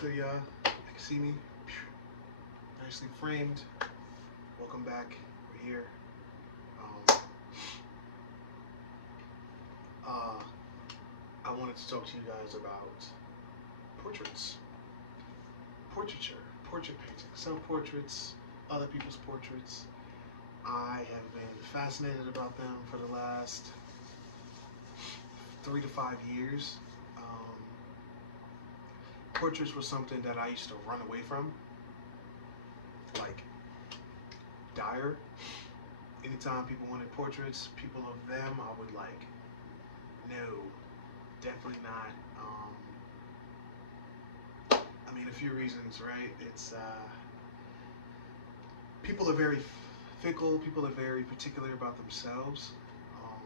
So yeah, you can see me, nicely framed. Welcome back. We're here. Um, uh, I wanted to talk to you guys about portraits, portraiture, portrait painting, self-portraits, other people's portraits. I have been fascinated about them for the last 3 to 5 years. Um, Portraits was something that I used to run away from, like dire. Anytime people wanted portraits, people of them, I would like, no, definitely not. I mean, a few reasons, right? It's people are very fickle. People are very particular about themselves. Um,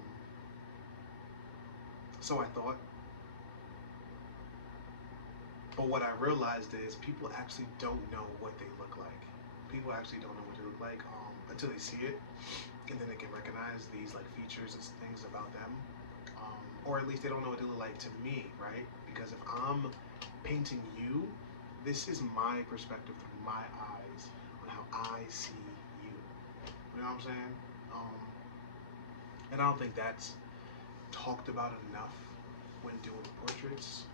so I thought. But what I realized is people actually don't know what they look like. People actually don't know what they look like until they see it, and then they can recognize these like features and things about them, or at least they don't know what they look like to me, right? Because if I'm painting you, this is my perspective through my eyes on how I see you. You know what I'm saying? Um, and I don't think that's talked about enough when doing portraits.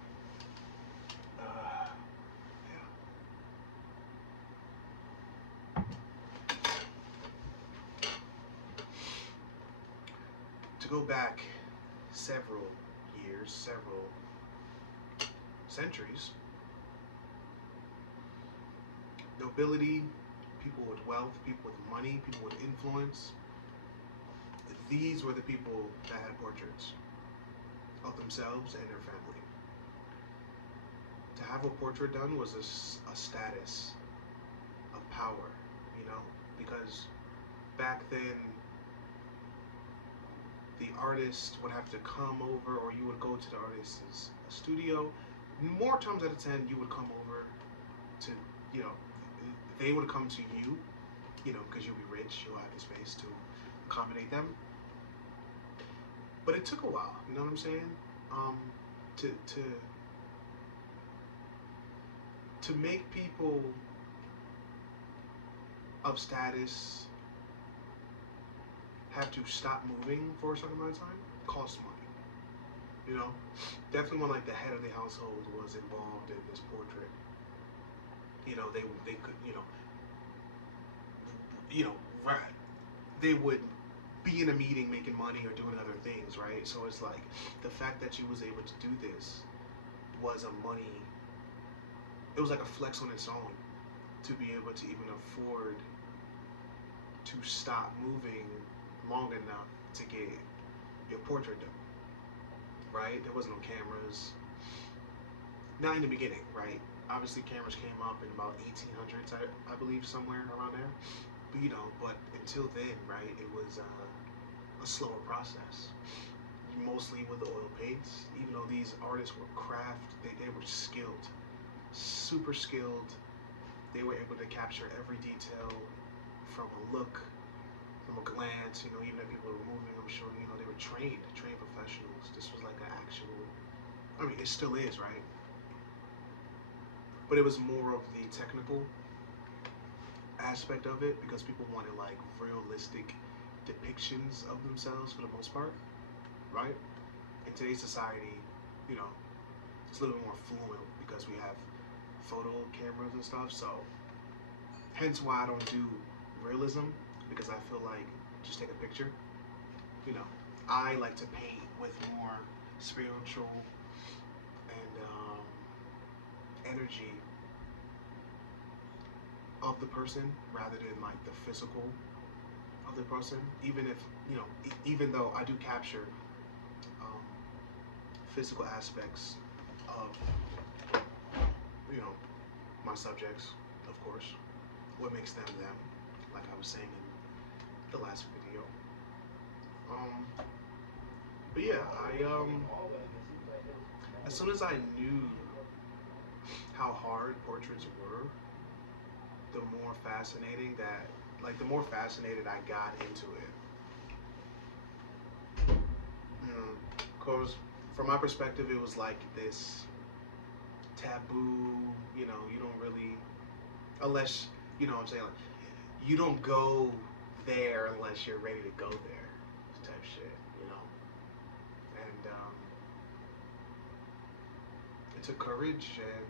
Yeah. To go back several years, several centuries, nobility, people with wealth, people with money, people with influence, these were the people that had portraits of themselves and their family. To have a portrait done was a status of power, you know, because back then the artist would have to come over, or you would go to the artist's studio. More times out of 10, you would come over to, you know, they would come to you, you know, because you'll be rich, you'll have the space to accommodate them. But it took a while, you know what I'm saying? Um, to to to make people of status have to stop moving for a certain amount of time costs money. You know, definitely when like the head of the household was involved in this portrait, you know, they could, you know, right, they would be in a meeting making money or doing other things, right? So it's like the fact that you was able to do this was a money. It was like a flex on its own to be able to even afford to stop moving long enough to get your portrait done, right? There wasn't no cameras, not in the beginning, right? Obviously, cameras came up in about 1800s, I believe, somewhere around there. But, you know, but until then, right, it was a slower process. Mostly with the oil paints, even though these artists were they were skilled, super skilled. They were able to capture every detail from a look, from a glance. You know, even if people were moving, I'm sure, you know, they were trained professionals. This was like an actual, I mean, it still is, right? But it was more of the technical aspect of it because people wanted like realistic depictions of themselves for the most part, right? In today's society, you know, it's a little bit more fluid because we have photo cameras and stuff. So hence why I don't do realism, because I feel like just take a picture. You know, I like to paint with more spiritual and energy of the person rather than like the physical of the person. Even if, you know, even though I do capture um, physical aspects of, you know, my subjects, of course, what makes them them, like I was saying in the last video. Um, but yeah, as soon as I knew how hard portraits were, the more fascinating that, like, the more fascinated I got into it. Because from my perspective, it was like this taboo, you you don't really, unless, you know what I'm saying, like, you don't go there unless you're ready to go there, type shit, you know. And it took courage, and